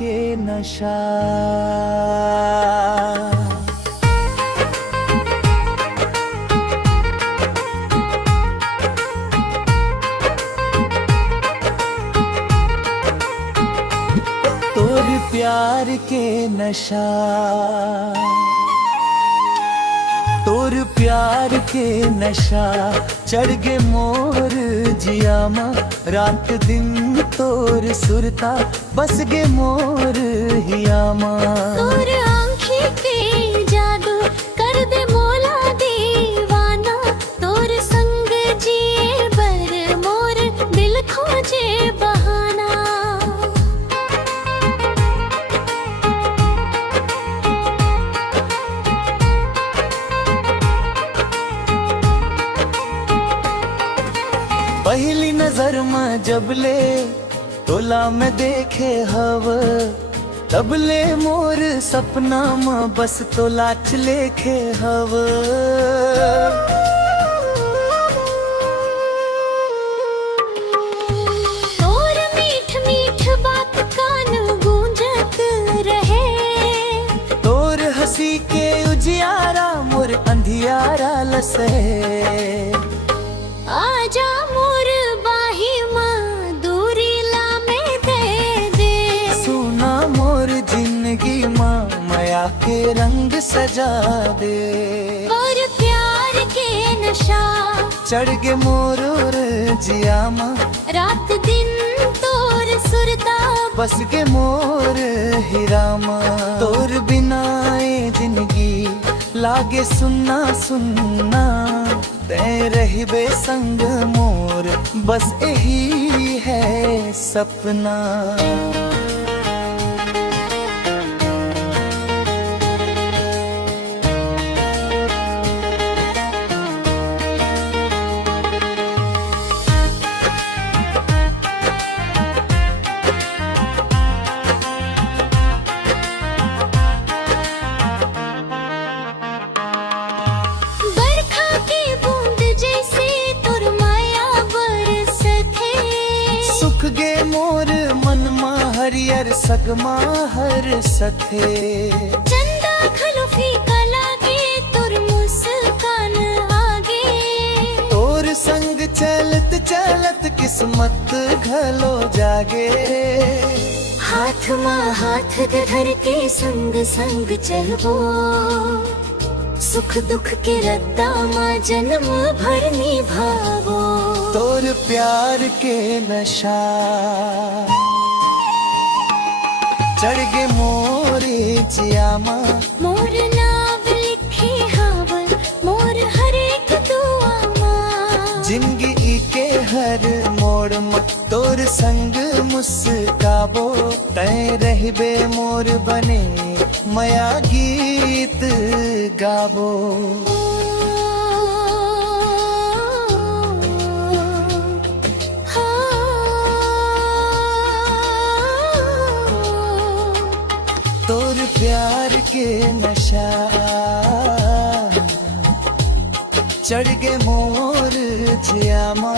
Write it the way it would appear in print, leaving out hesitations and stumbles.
के नशा। तोर प्यार के नशा, तोर प्यार के नशा चढ़ गे मोर जिया मा। रात दिन तोर सुरता बस गे मोर हिया मा। तोर आँखी पे जादू कर दे मोला दीवाना। तोर संग जिए बर मोर दिल खोजे बहाना। पहली नजर में जबले तोला में देखे हव, तबले मोर सपना में बस तोला लेखे हव। तोर मीठ मीठ बात कान गूंजत रहे। तोर हंसी के उजियारा मोर अंधियारा लसे। आजा मोर बाही माँ दूरी ला में दे दे। सुना मोर जिंदगी माँ माया के रंग सजा दे। और प्यार के नशा चढ़ गे मोर जिया माँ। रात दिन तोर सुरता बस गे मोर हीरा माँ। तोर बिना ए जिंदगी लागे सुन्ना सुन्ना। तै रहिबे संग मोर बस यही है सपना। सुख गे मोर मन मा हरियर सगमा हर सथे। चंदा खलो फीका लागे तोर मुस्कान आगे। तोर संग चलत चलत किस्मत घलो जागे। हाथ मा हाथ धर के संग संग चलबो। सुख दुख के रद्दा मा जन्म भर निभावो। तोर प्यार के नशा चढ़ गे मोरे जिया मा। मोर नाव लिखे हावल मोर हर एक दुआ मा। जिंदगी के हर मोड़ में तोर संग मुस्काबो। तै रहबे मोर बने मया गीत गाबो। तोर प्यार के नशा चढ़ गे मोर जिया माँ।